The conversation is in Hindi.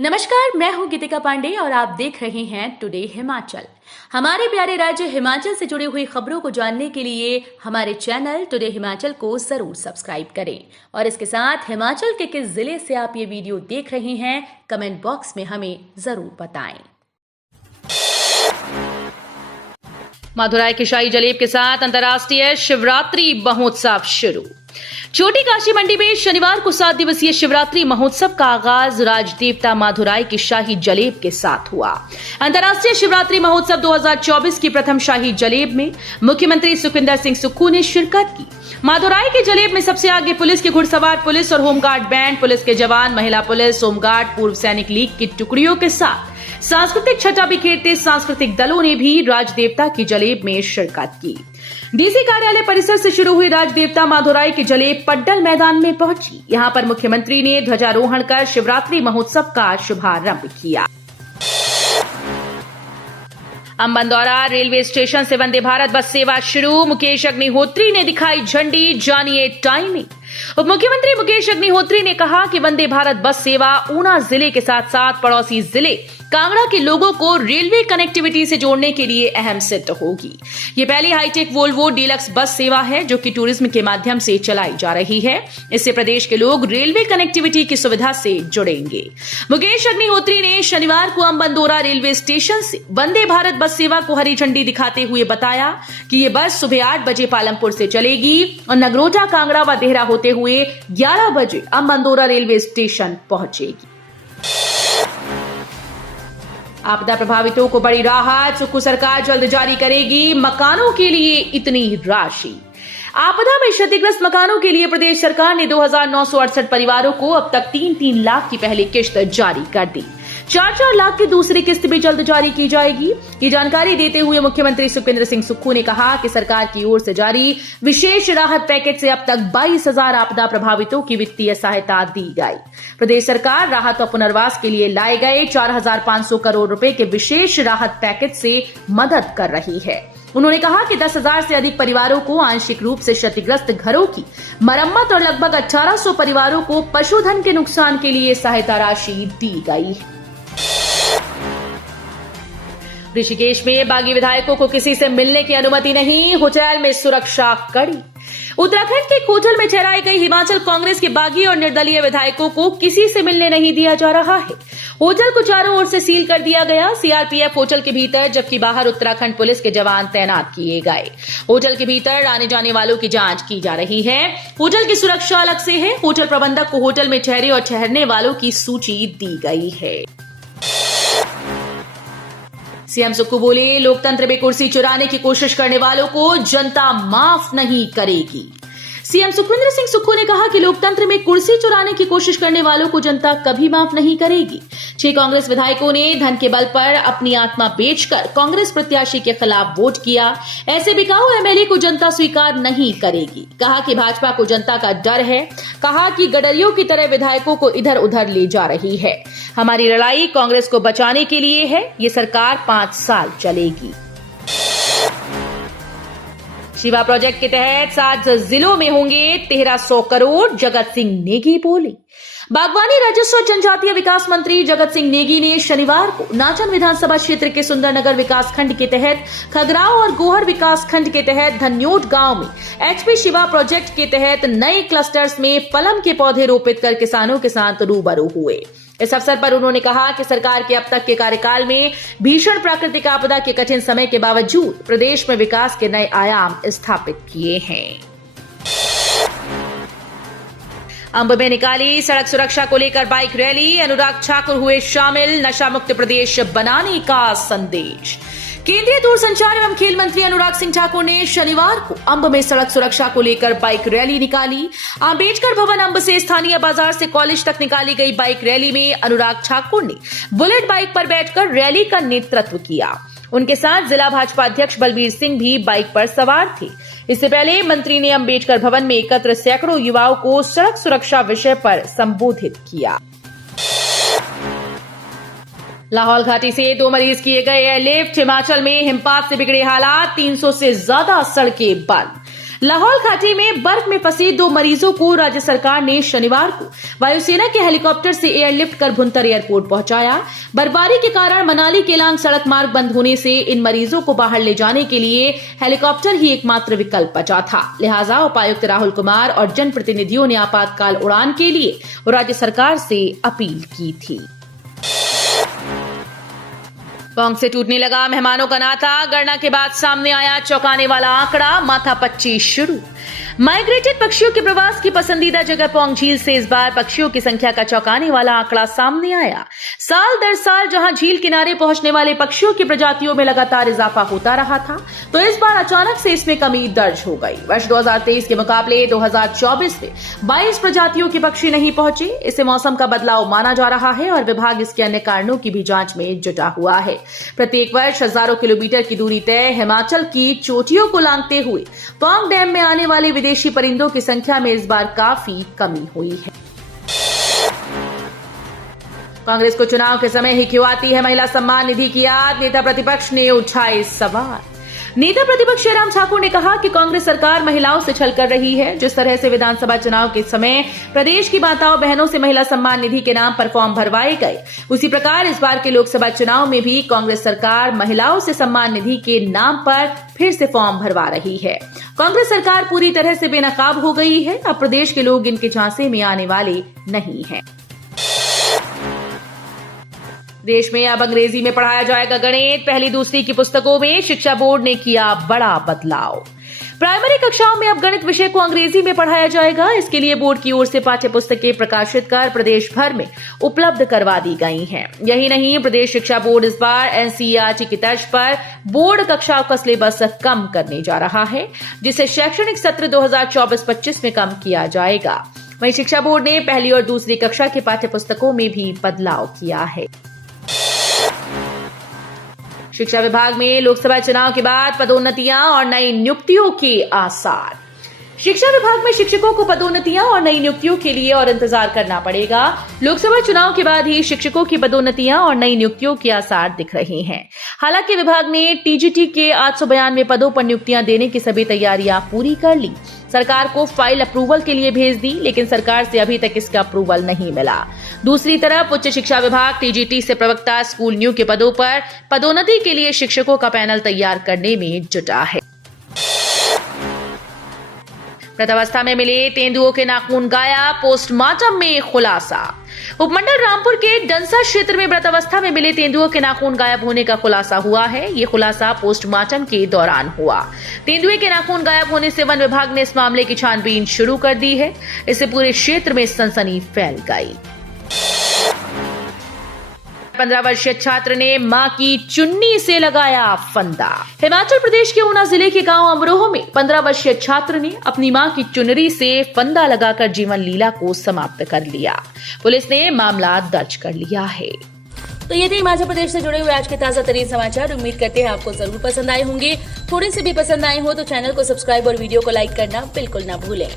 नमस्कार, मैं हूं गीतिका पांडे और आप देख रहे हैं टुडे हिमाचल। हमारे प्यारे राज्य हिमाचल से जुड़ी हुई खबरों को जानने के लिए हमारे चैनल टुडे हिमाचल को जरूर सब्सक्राइब करें और इसके साथ हिमाचल के किस जिले से आप ये वीडियो देख रहे हैं कमेंट बॉक्स में हमें जरूर बताएं। मदुराई के शाही जलेब के साथ अंतर्राष्ट्रीय शिवरात्रि महोत्सव शुरू। छोटी काशी मंडी में शनिवार को 7 दिवसीय शिवरात्रि महोत्सव का आगाज राजदेवता मदुराई के शाही जलेब के साथ हुआ। अंतर्राष्ट्रीय शिवरात्रि महोत्सव 2024 की प्रथम शाही जलेब में मुख्यमंत्री सुखविंदर सिंह सुक्खू ने शिरकत की। मदुराई के जलेब में सबसे आगे पुलिस के घुड़सवार पुलिस और होमगार्ड बैंड, पुलिस के जवान, महिला पुलिस, होमगार्ड, पूर्व सैनिक लीग की टुकड़ियों के साथ सांस्कृतिक छटा बिखेरते सांस्कृतिक दलों ने भी राजदेवता की जलेब में शिरकत की। डीसी कार्यालय परिसर से शुरू हुई राजदेवता मदुराई की जलेब पड्डल मैदान में पहुंची। यहां पर मुख्यमंत्री ने ध्वजारोहण कर शिवरात्रि महोत्सव का शुभारंभ किया। अंबंदौरा रेलवे स्टेशन से वंदे भारत बस सेवा शुरू। मुकेश अग्निहोत्री ने दिखाई झंडी, जानिए टाइमिंग। उप मुख्यमंत्री मुकेश अग्निहोत्री ने कहा कि वंदे भारत बस सेवा ऊना जिले के साथ साथ पड़ोसी जिले कांगड़ा के लोगों को रेलवे कनेक्टिविटी से जोड़ने के लिए अहम सिद्ध होगी। ये पहली हाईटेक वोल्वो डीलक्स बस सेवा है जो कि टूरिज्म के माध्यम से चलाई जा रही है। इससे प्रदेश के लोग रेलवे कनेक्टिविटी की सुविधा से जुड़ेंगे। मुकेश अग्निहोत्री ने शनिवार को अंबंदौरा रेलवे स्टेशन से वंदे भारत बस सेवा को हरी झंडी दिखाते हुए बताया कि ये बस सुबह 8 बजे पालमपुर से चलेगी और नगरोटा, कांगड़ा व देहरा होते हुए 11 बजे अंबंदौरा रेलवे स्टेशन पहुंचेगी। आपदा प्रभावितों को बड़ी राहत, सुक्खू सरकार जल्द जारी करेगी मकानों के लिए इतनी राशि। आपदा में क्षतिग्रस्त मकानों के लिए प्रदेश सरकार ने 2,968 परिवारों को अब तक 3-3 लाख की पहली किश्त जारी कर दी। 4-4 लाख की दूसरी किस्त भी जल्द जारी की जाएगी। ये जानकारी देते हुए मुख्यमंत्री सुखविंदर सिंह सुक्खू ने कहा कि सरकार की ओर से जारी विशेष राहत पैकेज से अब तक 22,000 आपदा प्रभावितों की वित्तीय सहायता दी गई। प्रदेश सरकार राहत और पुनर्वास के लिए लाए गए 4,500 करोड़ रुपए के विशेष राहत पैकेज से मदद कर रही है। उन्होंने कहा कि 10,000 से अधिक परिवारों को आंशिक रूप से क्षतिग्रस्त घरों की मरम्मत और लगभग 1,800 परिवारों को पशुधन के नुकसान के लिए सहायता राशि दी गई है। ऋषिकेश में बागी विधायकों को किसी से मिलने की अनुमति नहीं, होटल में सुरक्षा कड़ी। उत्तराखंड के कोटल में ठहराई गई हिमाचल कांग्रेस के बागी और निर्दलीय विधायकों को किसी से मिलने नहीं दिया जा रहा है। होटल को चारों ओर से सील कर दिया गया। सीआरपीएफ होटल के भीतर जबकि बाहर उत्तराखंड पुलिस के जवान तैनात किए गए। होटल के भीतर आने जाने वालों की जांच की जा रही है। होटल की सुरक्षा अलग से है। होटल प्रबंधक को होटल में ठहरे और ठहरने वालों की सूची दी गई है। सीएम सुक्खू बोले, लोकतंत्र में कुर्सी चुराने की कोशिश करने वालों को जनता माफ नहीं करेगी। सीएम सुखविंदर सिंह सुक्खू ने कहा कि लोकतंत्र में कुर्सी चुराने की कोशिश करने वालों को जनता कभी माफ नहीं करेगी। 6 कांग्रेस विधायकों ने धन के बल पर अपनी आत्मा बेचकर कांग्रेस प्रत्याशी के खिलाफ वोट किया। ऐसे बिकाऊ एमएलए को जनता स्वीकार नहीं करेगी। कहा कि भाजपा को जनता का डर है। कहा कि गडरियों की तरह विधायकों को इधर उधर ले जा रही है। हमारी लड़ाई कांग्रेस को बचाने के लिए है। ये सरकार 5 साल चलेगी। शिवा प्रोजेक्ट के तहत 7 जिलों में होंगे 1,300 करोड़, जगत सिंह नेगी बोले। बागवानी, राजस्व और जनजातीय विकास मंत्री जगत सिंह नेगी ने शनिवार को नाचन विधानसभा क्षेत्र के सुंदरनगर विकास खंड के तहत खगराव और गोहर विकास खंड के तहत धन्योट गांव में एचपी शिवा प्रोजेक्ट के तहत नए क्लस्टर्स में पलम के पौधे रोपित कर किसानों के साथ रूबरू हुए। इस अवसर पर उन्होंने कहा कि सरकार के अब तक के कार्यकाल में भीषण प्राकृतिक आपदा के कठिन समय के बावजूद प्रदेश में विकास के नए आयाम स्थापित किए हैं। अंब में निकाली सड़क सुरक्षा को लेकर बाइक रैली, अनुराग ठाकुर हुए शामिल। नशा मुक्त प्रदेश बनाने का संदेश। केंद्रीय दूरसंचार एवं खेल मंत्री अनुराग सिंह ठाकुर ने शनिवार को अंब में सड़क सुरक्षा को लेकर बाइक रैली निकाली। अंबेडकर भवन अंब से स्थानीय बाजार से कॉलेज तक निकाली गई बाइक रैली में अनुराग ठाकुर ने बुलेट बाइक पर बैठकर रैली का नेतृत्व किया। उनके साथ जिला भाजपा अध्यक्ष बलबीर सिंह भी बाइक पर सवार थे। इससे पहले मंत्री ने अंबेडकर भवन में एकत्र सैकड़ों युवाओं को सड़क सुरक्षा विषय पर संबोधित किया। लाहौल घाटी से 2 मरीज किए गए एयरलिफ्ट। हिमाचल में हिमपात से बिगड़े हालात, 300 से ज्यादा सड़कें बंद। लाहौल घाटी में बर्फ में फंसे 2 मरीजों को राज्य सरकार ने शनिवार को वायुसेना के हेलीकॉप्टर से एयरलिफ्ट कर भुंतर एयरपोर्ट पहुंचाया। बर्फबारी के कारण मनाली केलांग सड़क मार्ग बंद होने से इन मरीजों को बाहर ले जाने के लिए हेलीकॉप्टर ही एकमात्र विकल्प बचा था। लिहाजा उपायुक्त राहुल कुमार और जनप्रतिनिधियों ने आपातकाल उड़ान के लिए राज्य सरकार से अपील की थी। पोंग से टूटने लगा मेहमानों का नाता, गणना के बाद सामने आया चौंकाने वाला आंकड़ा, माथापच्ची शुरू। माइग्रेटेड पक्षियों के प्रवास की पसंदीदा जगह पोंग झील से इस बार पक्षियों की संख्या का चौंकाने वाला आंकड़ा सामने आया। साल दर साल जहां झील किनारे पहुंचने वाले पक्षियों की प्रजातियों में लगातार इजाफा होता रहा था, तो इस बार अचानक से इसमें कमी दर्ज हो गई। वर्ष 2023 के मुकाबले 2024 में 22 प्रजातियों के पक्षी नहीं पहुंचे। इसे मौसम का बदलाव माना जा रहा है और विभाग इसके अन्य कारणों की भी जांच में जुटा हुआ है। प्रत्येक वर्ष हजारों किलोमीटर की दूरी तय हिमाचल की चोटियों को लांघते हुए पोंग डैम में आने वाले विदेशी परिंदों की संख्या में इस बार काफी कमी हुई है। कांग्रेस को चुनाव के समय ही क्यों आती है महिला सम्मान निधि की याद, नेता प्रतिपक्ष ने उठाए सवाल। नेता प्रतिपक्ष जयराम ठाकुर ने कहा कि कांग्रेस सरकार महिलाओं से छल कर रही है। जिस तरह से विधानसभा चुनाव के समय प्रदेश की माताओं बहनों से महिला सम्मान निधि के नाम पर फॉर्म भरवाए गए, उसी प्रकार इस बार के लोकसभा चुनाव में भी कांग्रेस सरकार महिलाओं से सम्मान निधि के नाम पर फिर से फॉर्म भरवा रही है। कांग्रेस सरकार पूरी तरह से बेनकाब हो गई है। अब प्रदेश के लोग इनके झांसे में आने वाले नहीं हैं। देश में अब अंग्रेजी में पढ़ाया जाएगा गणित, पहली दूसरी की पुस्तकों में शिक्षा बोर्ड ने किया बड़ा बदलाव। प्राइमरी कक्षाओं में अब गणित विषय को अंग्रेजी में पढ़ाया जाएगा। इसके लिए बोर्ड की ओर से पाठ्य पुस्तकें प्रकाशित कर प्रदेश भर में उपलब्ध करवा दी गई हैं। यही नहीं, प्रदेश शिक्षा बोर्ड इस बार एनसीईआरटी की तर्ज पर बोर्ड कक्षाओं का सिलेबस कम करने जा रहा है, जिसे शैक्षणिक सत्र 2024-25 में कम किया जाएगा। वहीं शिक्षा बोर्ड ने पहली और दूसरी कक्षा की पाठ्य पुस्तकों में भी बदलाव किया है। शिक्षा विभाग में लोकसभा चुनाव के बाद पदोन्नतियां और नई नियुक्तियों के आसार। शिक्षा विभाग में शिक्षकों को पदोन्नतियां और नई नियुक्तियों के लिए और इंतजार करना पड़ेगा। लोकसभा चुनाव के बाद ही शिक्षकों की पदोन्नतियां और नई नियुक्तियों के आसार दिख रहे हैं। हालांकि विभाग ने टीजीटी के 892 पदों पर नियुक्तियां देने की सभी तैयारियां पूरी कर ली। सरकार को फाइल अप्रूवल के लिए भेज दी, लेकिन सरकार से अभी तक इसका अप्रूवल नहीं मिला। दूसरी तरफ उच्च शिक्षा विभाग टीजीटी से प्रवक्ता स्कूल न्यू के पदों पर पदोन्नति के लिए शिक्षकों का पैनल तैयार करने में जुटा है। वृद्धावस्था में मिले तेंदुओं के नाखून गायब, पोस्टमार्टम में खुलासा। उपमंडल रामपुर के डंसा क्षेत्र में वृद्धावस्था में मिले तेंदुओं के नाखून गायब होने का खुलासा हुआ है। ये खुलासा पोस्टमार्टम के दौरान हुआ। तेंदुए के नाखून गायब होने से वन विभाग ने इस मामले की छानबीन शुरू कर दी है। इससे पूरे क्षेत्र में सनसनी फैल गई। 15 वर्षीय छात्र ने मां की चुन्नी से लगाया फंदा। हिमाचल प्रदेश के ऊना जिले के गांव अमरोह में 15 वर्षीय छात्र ने अपनी मां की चुनरी से फंदा लगाकर जीवन लीला को समाप्त कर लिया। पुलिस ने मामला दर्ज कर लिया है। तो ये थे हिमाचल प्रदेश से जुड़े हुए आज के ताजा तरीन समाचार। उम्मीद करते हैं आपको जरूर पसंद आए होंगे। थोड़े से भी पसंद आए हो तो चैनल को सब्सक्राइब और वीडियो को लाइक करना बिल्कुल ना भूलें।